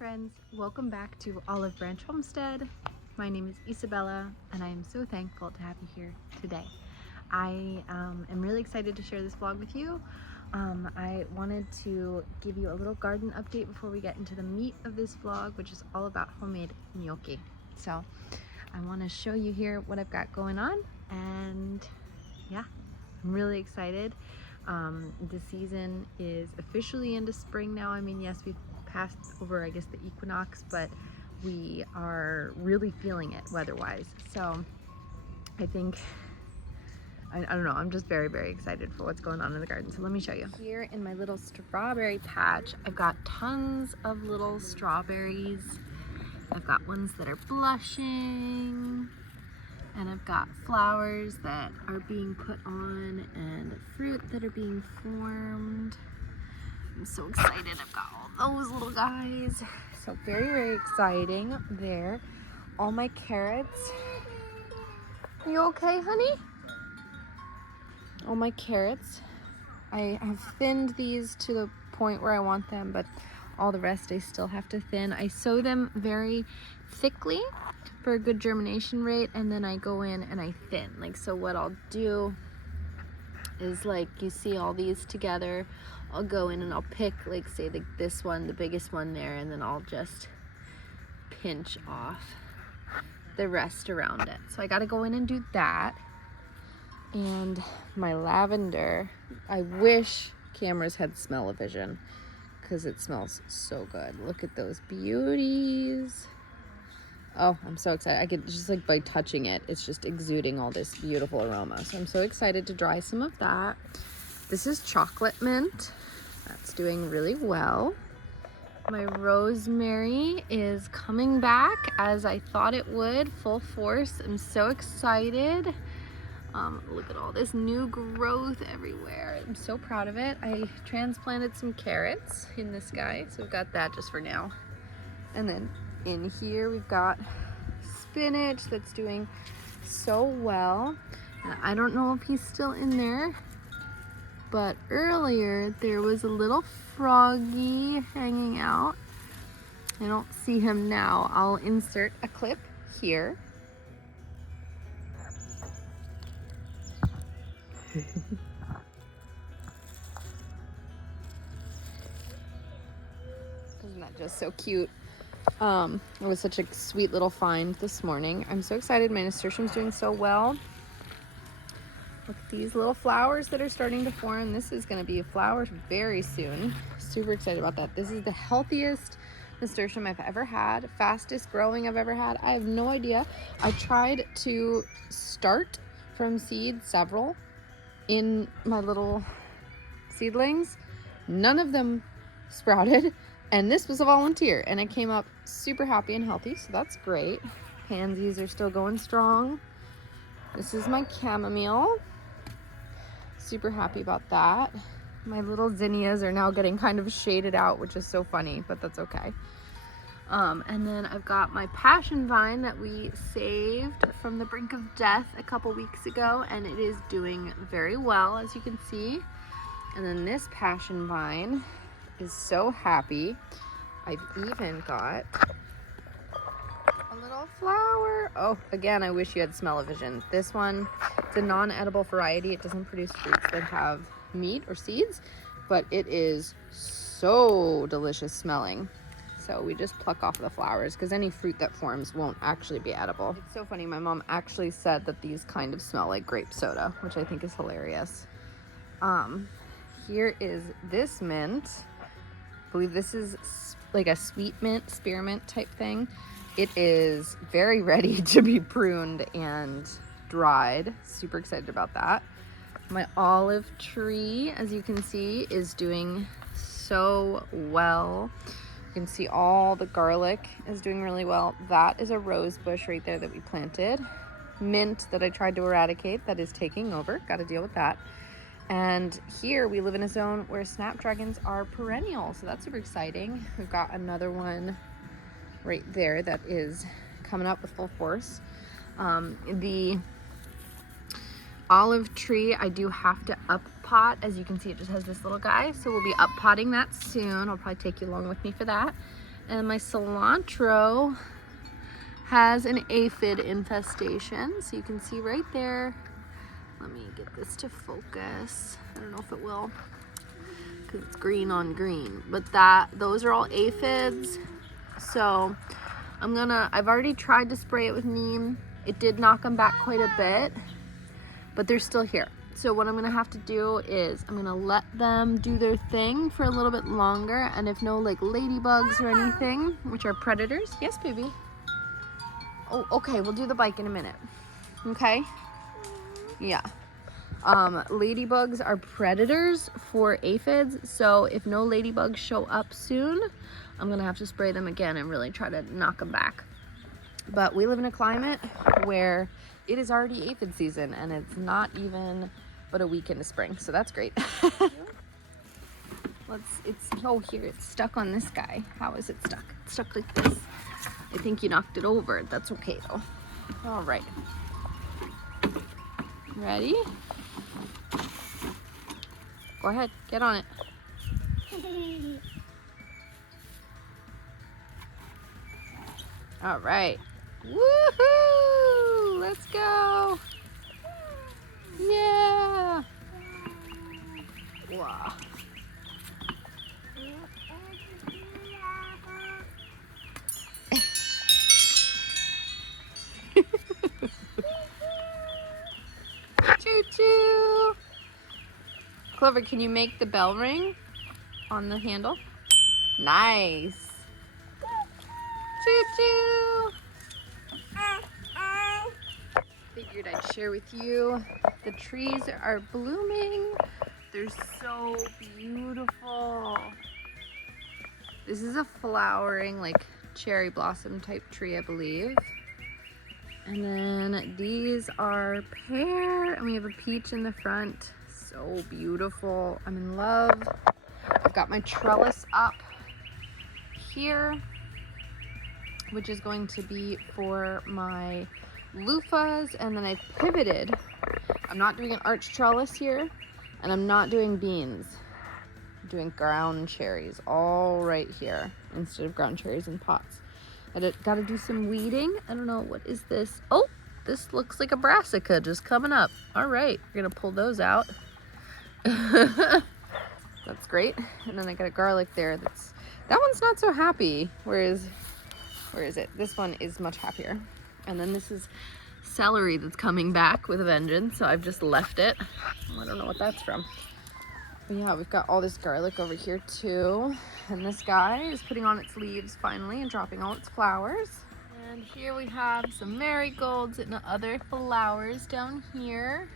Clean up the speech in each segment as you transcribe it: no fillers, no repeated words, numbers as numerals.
friends, welcome back to Olive Branch Homestead. My name is Isabella and I am so thankful to have you here today. I am really excited to share this vlog with you. I wanted to give you a little garden update before we get into the meat of this vlog, which is all about homemade gnocchi. So I want to show you here what I've got going on, and yeah, I'm really excited. The season is officially into spring now. I mean, yes, we've passed over, I guess, the equinox, but we are really feeling it weather-wise. So I think, I don't know, I'm just very, very excited for what's going on in the garden. So let me show you. Here in my little strawberry patch, I've got tons of little strawberries. I've got ones that are blushing, and I've got flowers that are being put on and fruit that are being formed. I'm so excited. I've got all those little guys. So very, very exciting there. All my carrots. Are you okay, honey? All my carrots. I have thinned these to the point where I want them, but all the rest I still have to thin. I sow them very thickly for a good germination rate, and then I go in and I thin. Like, so what I'll do is, like, you see all these together, I'll go in and I'll pick, like, say this one, the biggest one there, and then I'll just pinch off the rest around it. So I got to go in and do that. And my lavender, I wish cameras had smell-o-vision because it smells so good. Look at those beauties. Oh, I'm so excited. I could just, like, by touching it, it's just exuding all this beautiful aroma. So I'm so excited to dry some of that. This is chocolate mint. That's doing really well. My rosemary is coming back as I thought it would, full force. I'm so excited. Look at all this new growth everywhere. I'm so proud of it. I transplanted some carrots in this guy, so we've got that just for now. And then in here we've got spinach that's doing so well. I don't know if he's still in there, but earlier there was a little froggy hanging out. I don't see him now. I'll insert a clip here. Isn't that just so cute? It was such a sweet little find this morning. I'm so excited. My nasturtium's doing so well. Look at these little flowers that are starting to form. This is going to be flowers very soon. Super excited about that. This is the healthiest nasturtium I've ever had, fastest growing I've ever had. I have no idea. I tried to start from seed several in my little seedlings. None of them sprouted, and this was a volunteer, and it came up super happy and healthy, so that's great. Pansies are still going strong. This is my chamomile. Super happy about that. My little zinnias are now getting kind of shaded out, which is so funny, but that's okay. And then I've got my passion vine that we saved from the brink of death a couple weeks ago, and it is doing very well, as you can see. And then this passion vine is so happy. I've even got a little flower. Oh, again, I wish you had smell-o-vision. This one, it's a non-edible variety. It doesn't produce fruits that have meat or seeds, but it is so delicious smelling. So we just pluck off the flowers because any fruit that forms won't actually be edible. It's so funny. My mom actually said that these kind of smell like grape soda, which I think is hilarious. Here is this mint. I believe this is like a sweet mint, spearmint type thing. It is very ready to be pruned and dried. Super excited about that. My olive tree, as you can see, is doing so well. You can see all the garlic is doing really well. That is a rose bush right there that we planted. Mint that I tried to eradicate that is taking over. Got to deal with that. And here we live in a zone where snapdragons are perennial, so that's super exciting. We've got another one right there that is coming up with full force. The olive tree, I do have to up pot. As you can see, it just has this little guy, so we'll be up potting that soon. I'll probably take you along with me for that. And my cilantro has an aphid infestation. So you can see right there. Let me get this to focus. I don't know if it will, because it's green on green. But those are all aphids. So I've already tried to spray it with neem. It did knock them back quite a bit, but they're still here. So what I'm gonna have to do is I'm gonna let them do their thing for a little bit longer, and if no like ladybugs or anything, which are predators. Yes, baby. Oh, okay, we'll do the bike in a minute. Okay? Yeah. Ladybugs are predators for aphids, so if no ladybugs show up soon, I'm gonna have to spray them again and really try to knock them back. But we live in a climate where it is already aphid season, and it's not even but a week into spring, so that's great. Here, it's stuck on this guy. How is it stuck? It's stuck like this. I think you knocked it over. That's okay though. All right. Ready? Go ahead, get on it. All right. Woohoo! Let's go. Yeah. Wow. Choo choo. Clover, can you make the bell ring on the handle? Nice. Choo choo. Figured I'd share with you. The trees are blooming. They're so beautiful. This is a flowering, like cherry blossom type tree, I believe. And then these are pear, and we have a peach in the front. So beautiful. I'm in love. I've got my trellis up here, which is going to be for my loofahs, and then I pivoted. I'm not doing an arch trellis here, and I'm not doing beans. I'm doing ground cherries all right here instead of ground cherries in pots. I gotta do some weeding. I don't know, what is this? Oh, this looks like a brassica just coming up. All right, we're gonna pull those out. That's great. And then I got a garlic there. That one's not so happy. Where is it? This one is much happier. And then this is celery that's coming back with a vengeance, so I've just left it. I don't know what that's from. But yeah, we've got all this garlic over here too. And this guy is putting on its leaves finally and dropping all its flowers. And here we have some marigolds and other flowers down here.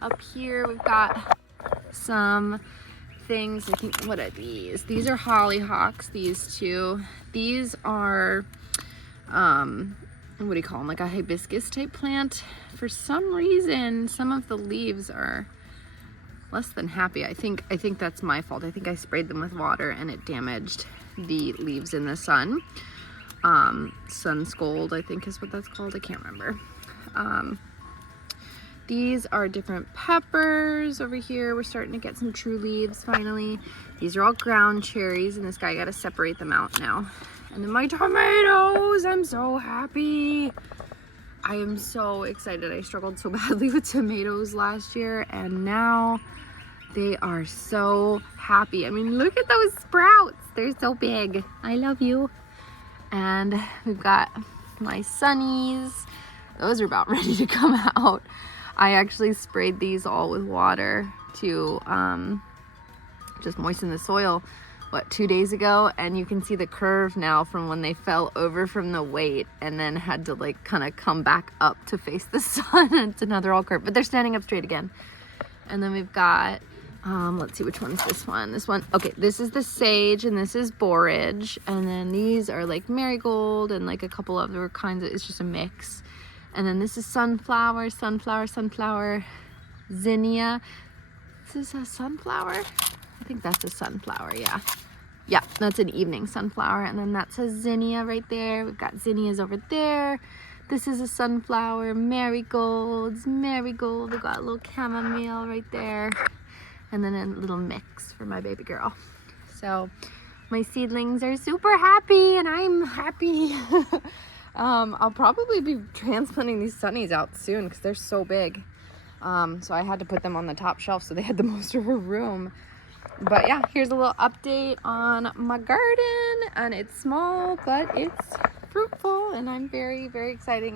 Up here we've got some things. I think, what are these? These are hollyhocks, these two. These are, what do you call them? Like a hibiscus type plant. For some reason, some of the leaves are less than happy. I think that's my fault. I think I sprayed them with water and it damaged the leaves in the sun. Sun scald, I think is what that's called. I can't remember. These are different peppers over here. We're starting to get some true leaves finally. These are all ground cherries, and this guy got to separate them out now. And then my tomatoes, I'm so happy. I am so excited. I struggled so badly with tomatoes last year, and now they are so happy. I mean, look at those sprouts. They're so big. I love you. And we've got my sunnies. Those are about ready to come out. I actually sprayed these all with water to just moisten the soil, 2 days ago, and you can see the curve now from when they fell over from the weight and then had to like kind of come back up to face the sun. It's another all curve, but they're standing up straight again. And then we've got let's see, which one's this one? This one, okay, this is the sage and this is borage, and then these are like marigold and like a couple other kinds of, it's just a mix. And then this is sunflower, zinnia. This is a sunflower. I think that's a sunflower, yeah. Yeah, that's an evening sunflower. And then that's a zinnia right there. We've got zinnias over there. This is a sunflower, marigolds, marigold. We've got a little chamomile right there. And then a little mix for my baby girl. So My seedlings are super happy and I'm happy. I'll probably be transplanting these sunnies out soon because they're so big. So I had to put them on the top shelf so they had the most of a room. But yeah, here's a little update on my garden, and it's small, but it's fruitful, and I'm very, very excited.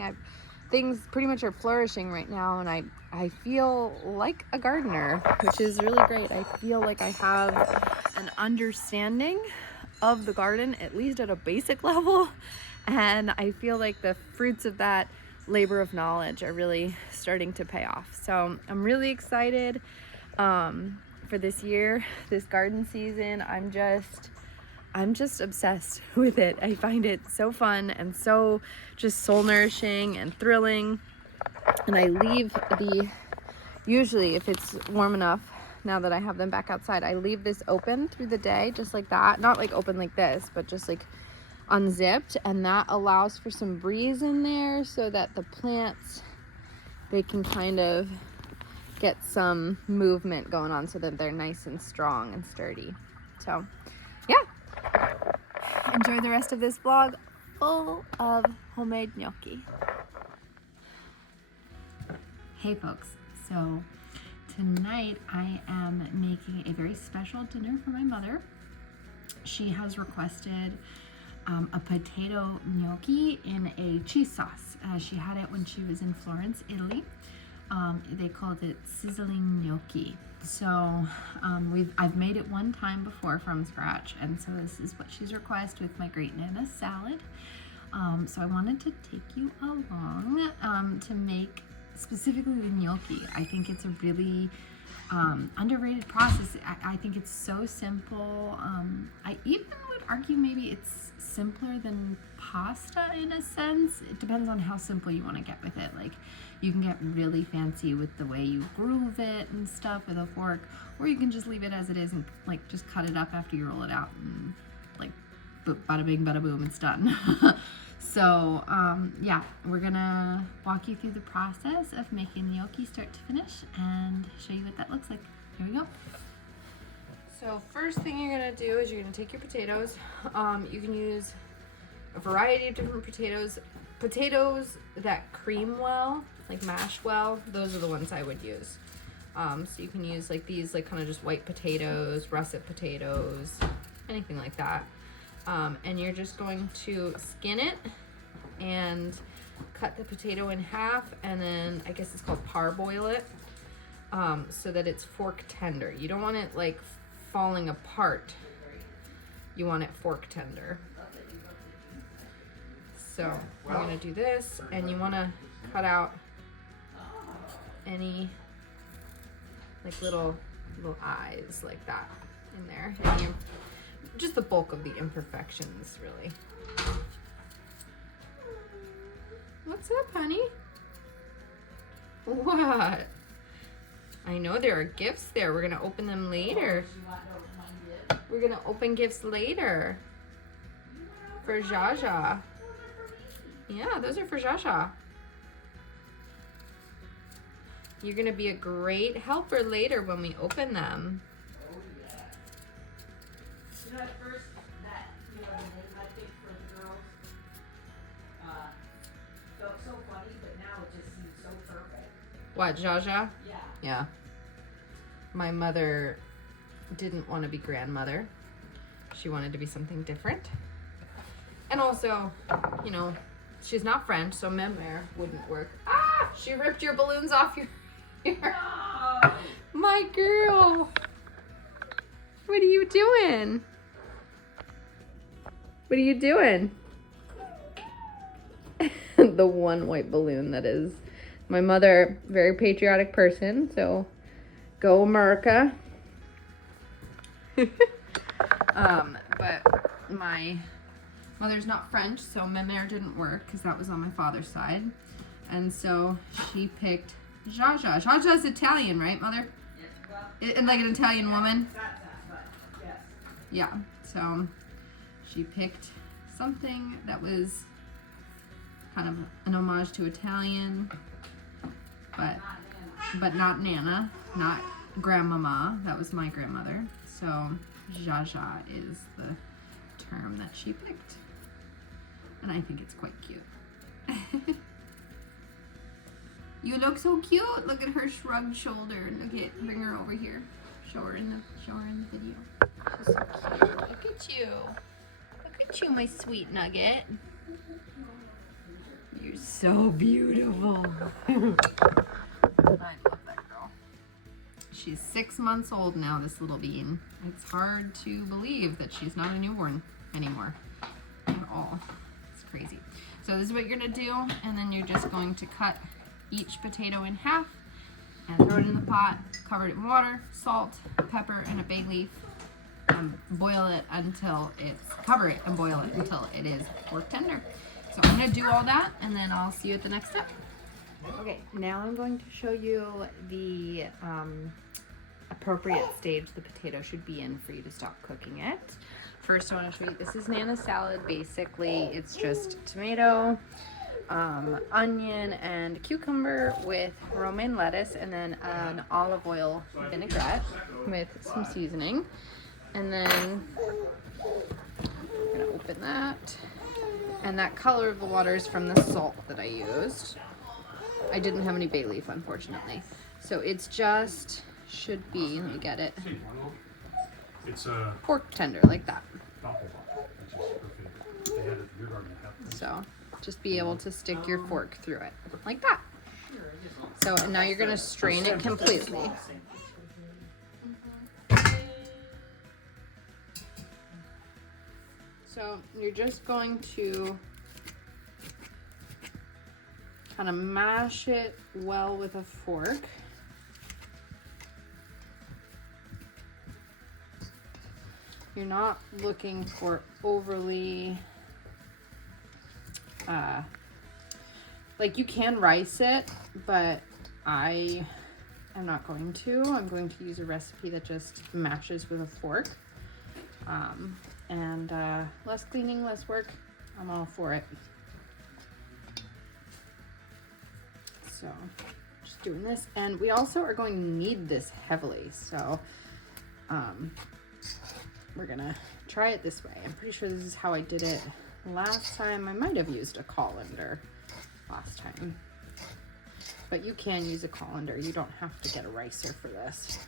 Things pretty much are flourishing right now, and I feel like a gardener, which is really great. I feel like I have an understanding of the garden, at least at a basic level, and I feel like the fruits of that labor of knowledge are really starting to pay off. So I'm really excited for this year, this garden season. I'm just obsessed with it. I find it so fun and so just soul nourishing and thrilling. And I leave usually if it's warm enough, now that I have them back outside, I leave this open through the day, just like that. Not like open like this, but just like unzipped, and that allows for some breeze in there so that the plants, they can kind of get some movement going on so that they're nice and strong and sturdy. So yeah, enjoy the rest of this vlog full of homemade gnocchi. Hey folks, so tonight I am making a very special dinner for my mother. She has requested a potato gnocchi in a cheese sauce. She had it when she was in Florence, Italy. They called it sizzling gnocchi. So I've made it one time before from scratch, and so this is what she's requested with my great Nana salad. So I wanted to take you along to make specifically the gnocchi. I think it's a really underrated process. I think it's so simple. I even would argue maybe it's simpler than pasta in a sense. It depends on how simple you want to get with it. Like, you can get really fancy with the way you groove it and stuff with a fork, or you can just leave it as it is and like just cut it up after you roll it out and like bada bing bada boom, it's done. So yeah, we're gonna walk you through the process of making gnocchi start to finish and show you what that looks like. Here we go. So first thing you're gonna do is you're gonna take your potatoes. You can use a variety of different potatoes. Potatoes that cream well, like mash well, those are the ones I would use. So you can use like these, like kind of just white potatoes, russet potatoes, anything like that. And you're just going to skin it and cut the potato in half, and then I guess it's called parboil it, so that it's fork tender. You don't want it like falling apart. You want it fork tender. So we're gonna do this, and you wanna cut out any like little eyes like that in there. And just the bulk of the imperfections, really. What's up, honey? What? I know there are gifts there. We're gonna open them later. We're gonna open gifts later. For Jaja. Yeah, those are for Jaja. You're gonna be a great helper later when we open them. You know, at first, that, you know, I think for the girls, felt so funny, but now it just seems so perfect. What, Jaja? Yeah. Yeah. My mother didn't want to be grandmother. She wanted to be something different. And also, you know, she's not French, so Mère wouldn't work. Ah! She ripped your balloons off your hair. No. My girl. What are you doing? What are you doing? The one white balloon that is. My mother, very patriotic person, so go America. But my mother's not French, so Mère didn't work because that was on my father's side. And so she picked Jaja. Jaja's Italian, right, Mother? Well, And like an Italian woman? but yes. Yeah, so she picked something that was kind of an homage to Italian, but not Nana, not grandmama. That was my grandmother. So Jaja is term that she picked. And I think it's quite cute. You look so cute. Look at her shrugged shoulder. Bring her over here. Show her in the video. She's so cute. Look at you. Look at you, my sweet nugget. You're so beautiful. I love that girl. She's 6 months old now, this little bean. It's hard to believe that she's not a newborn anymore at all. It's crazy. So this is what you're gonna do, and then you're just going to cut each potato in half and throw it in the pot, cover it in water, salt, pepper, and a bay leaf. Boil it until cover it and boil it until it is pork tender. So I'm gonna do all that, and then I'll see you at the next step. Okay, now I'm going to show you the appropriate stage the potato should be in for you to stop cooking it. First, I want to show you, this is Nana salad. Basically, it's just tomato, onion, and cucumber with romaine lettuce, and then an olive oil vinaigrette with some seasoning. And then I'm gonna open that. And that color of the water is from the salt that I used. I didn't have any bay leaf, unfortunately. So it's just, should be, let me get it, It's a pork tender, like that. So just be able to stick your fork through it, like that. So and now you're gonna strain it completely. So you're just going to kind of mash it well with a fork. You're not looking for overly, like you can rice it, but I am not going to. I'm going to use a recipe that just mashes with a fork. And less cleaning, less work. I'm all for it. So just doing this, and we also are going to knead this heavily. So we're gonna try it this way. I'm pretty sure this is how I did it last time. I might have used a colander last time, but you can use a colander. You don't have to get a ricer for this.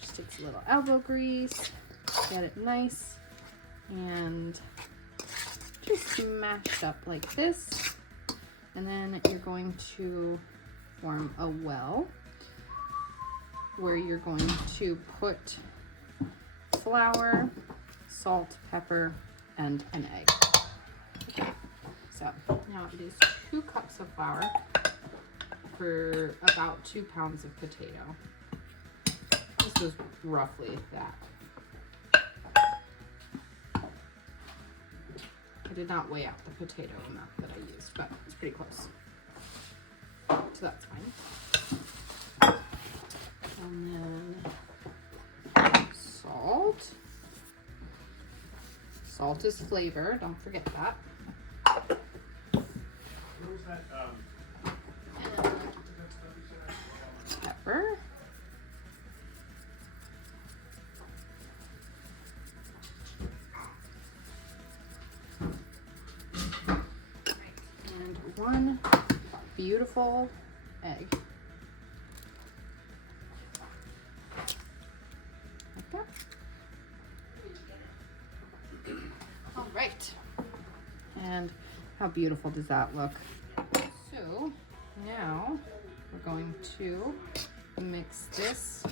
Just takes a little elbow grease. Get it nice and just mashed up like this, and then you're going to form a well where you're going to put flour, salt, pepper, and an egg. Okay. So now it is 2 cups of flour for about 2 pounds of potato. This was roughly that. I did not weigh out the potato amount that I used, but it's pretty close. So that's fine. And then salt. Salt is flavor, don't forget that. Pepper. And 1 beautiful egg. Like that. All right. And how beautiful does that look? So now we're going to mix this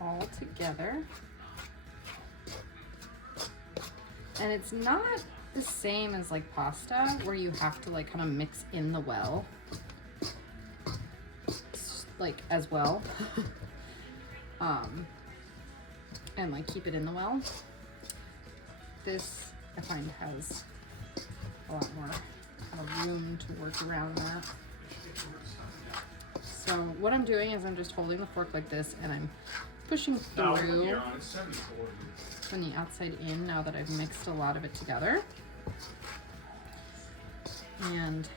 all together. And it's not the same as like pasta where you have to like kind of mix in the well like as well and like keep it in the well. This I find has a lot more kind of room to work around that. So what I'm doing is I'm just holding the fork like this and I'm pushing through from the outside in now that I've mixed a lot of it together. And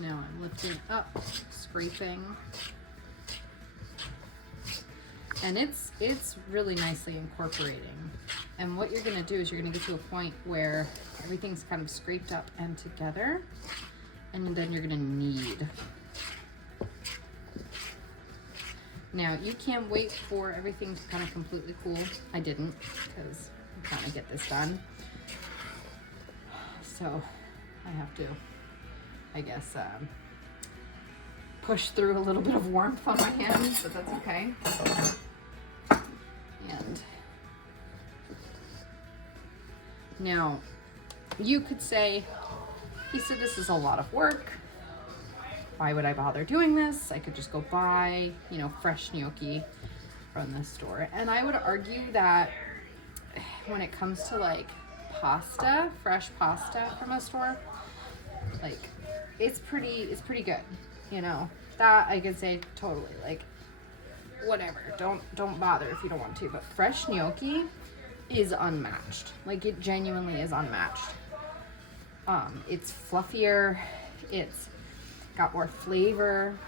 now I'm lifting up, scraping. And it's really nicely incorporating And what you're gonna do is you're gonna get to a point where everything's kind of scraped up and together, and then you're gonna knead. Now, you can't wait for everything to kind of completely cool. I didn't, because I'm trying to get this done. So I have to, I guess, push through a little bit of warmth on my hands, but that's okay. And now, you could say, he said this is a lot of work. Why would I bother doing this? I could just go buy, you know, fresh gnocchi from the store. And I would argue that when it comes to like pasta, fresh pasta from a store, like it's pretty good, you know. That I could say totally, like whatever. Don't bother if you don't want to. But fresh gnocchi is unmatched. Like it genuinely is unmatched. It's fluffier. It's got more flavor,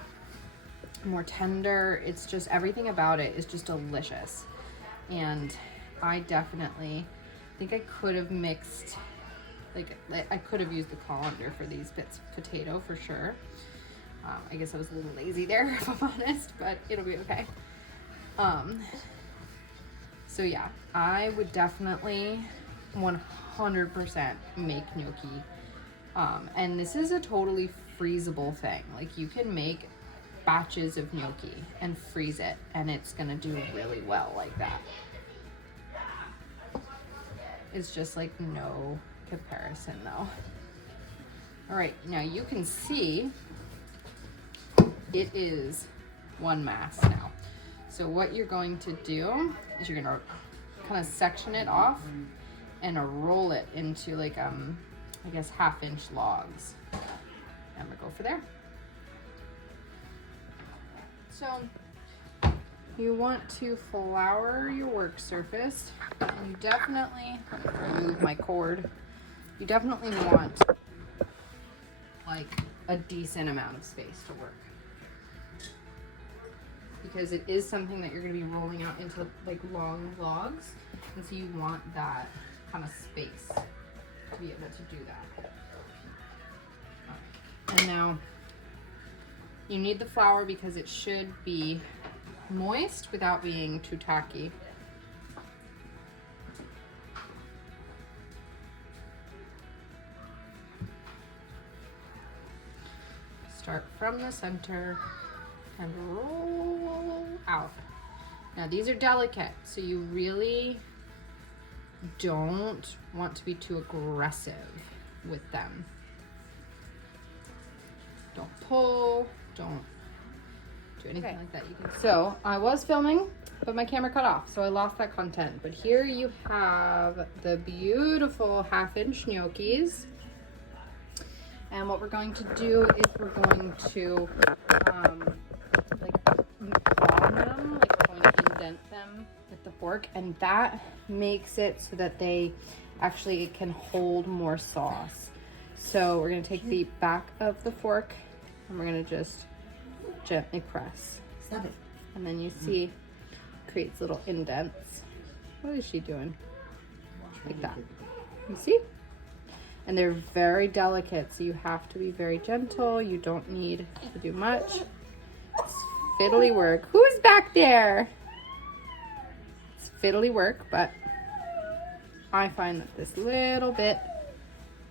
more tender. It's just everything about it is just delicious. And I definitely think I could have mixed, like I could have used the colander for these bits of potato for sure. I guess I was a little lazy there, if I'm honest, but it'll be okay. So yeah, I would definitely 100% make gnocchi. And this is a totally freezable thing. Like you can make batches of gnocchi and freeze it, and it's gonna do really well like that. It's just like no comparison though. All right, now you can see it is one mass now. So what you're going to do is you're gonna kind of section it off and roll it into like I guess 1/2-inch logs. And we'll go for there. So you want to flour your work surface, and you definitely, remove my cord, you definitely want like a decent amount of space to work, because it is something that you're going to be rolling out into like long logs, and so you want that kind of space to be able to do that. And now you need the flour because it should be moist without being too tacky. Start from the center and roll out. Now these are delicate, so you really don't want to be too aggressive with them. Don't pull, don't do anything like that. You can. So I was filming, but my camera cut off, so I lost that content. But here you have the beautiful 1/2-inch gnocchis. And what we're going to do is we're going to like claw them, like we're going to indent them with the fork, and that makes it so that they actually can hold more sauce. So we're going to take the back of the fork and we're going to just gently press. Stop it. And then you see creates little indents. What is she doing? Like that. You see? And they're very delicate, so you have to be very gentle. You don't need to do much. It's fiddly work. Who's back there? It's fiddly work, but I find that this little bit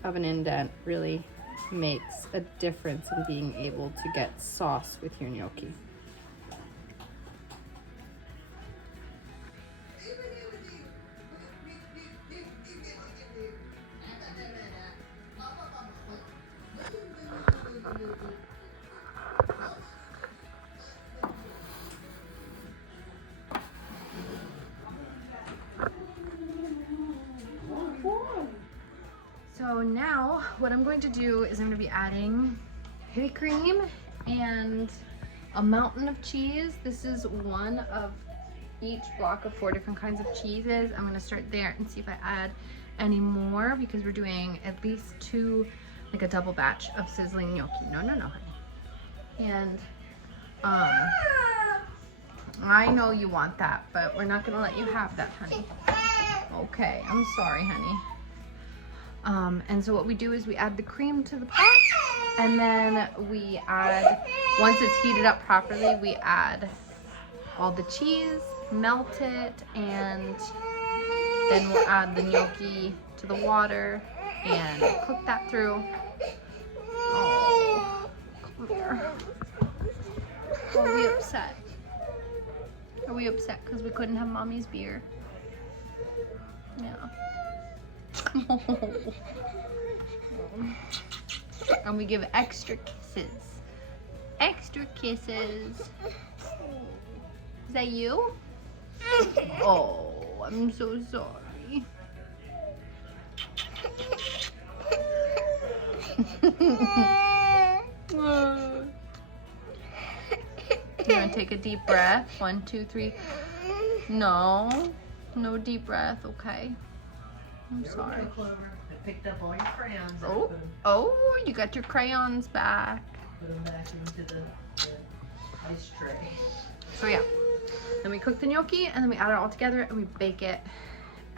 of an indent really makes a difference in being able to get sauce with your gnocchi. So now what I'm going to do is I'm going to be adding heavy cream and a mountain of cheese. This is one of each block of 4 different kinds of cheeses. I'm going to start there and see if I add any more, because we're doing at least 2, like a double batch of sizzling gnocchi. No, honey. And I know you want that, but we're not going to let you have that, honey. Okay, I'm sorry, honey. And so what we do is we add the cream to the pot, and then we add, once it's heated up properly, we add all the cheese, melt it, and then we'll add the gnocchi to the water and cook that through. Oh, come here. Are we upset? Are we upset because we couldn't have mommy's beer? Yeah. And we give extra kisses. Extra kisses. Is that you? Oh, I'm so sorry. You want to take a deep breath? 1, 2, 3. No. No deep breath. Okay. I'm sorry. Clover. I picked up all your crayons. and Oh, oh, you got your crayons back. Put them back into the ice tray. So yeah, then we cook the gnocchi and then we add it all together and we bake it,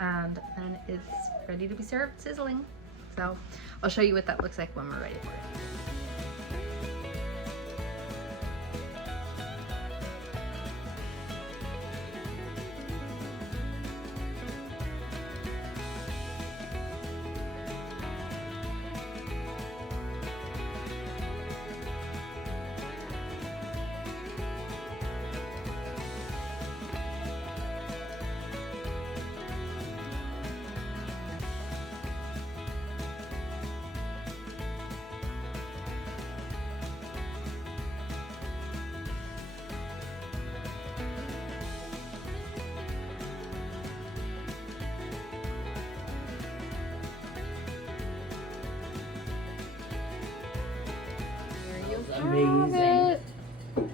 and then it's ready to be served, sizzling. So I'll show you what that looks like when we're ready for it. Amazing.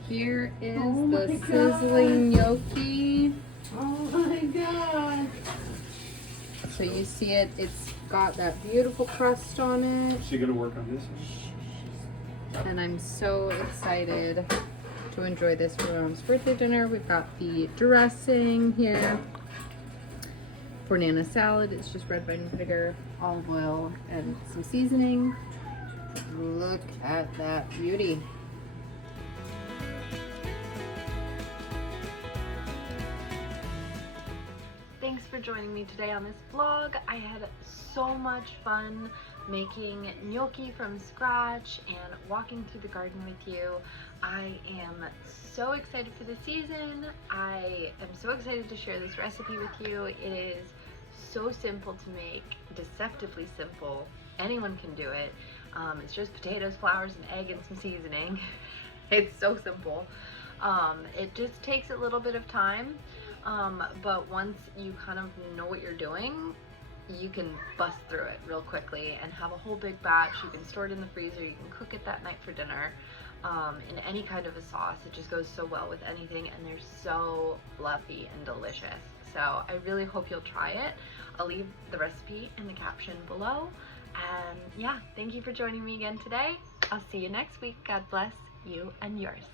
Here is Oh my the God. sizzling gnocchi. Oh my god. So you see it, it's got that beautiful crust on it. So you gonna work on this? And I'm so excited to enjoy this for Mom's birthday dinner. We've got the dressing here. For Nana salad, it's just red wine vinegar, olive oil, and some seasoning. Look at that beauty. Thanks for joining me today on this vlog. I had so much fun making gnocchi from scratch and walking through the garden with you. I am so excited for the season. I am so excited to share this recipe with you. It is so simple to make, deceptively simple. Anyone can do it. It's just potatoes, flours, and egg and some seasoning. It's so simple. It just takes a little bit of time. But once you kind of know what you're doing, you can bust through it real quickly and have a whole big batch. You can store it in the freezer, you can cook it that night for dinner, in any kind of a sauce. It just goes so well with anything, and they're so fluffy and delicious. So I really hope you'll try it. I'll leave the recipe in the caption below. And yeah, thank you for joining me again today. I'll see you next week. God bless you and yours.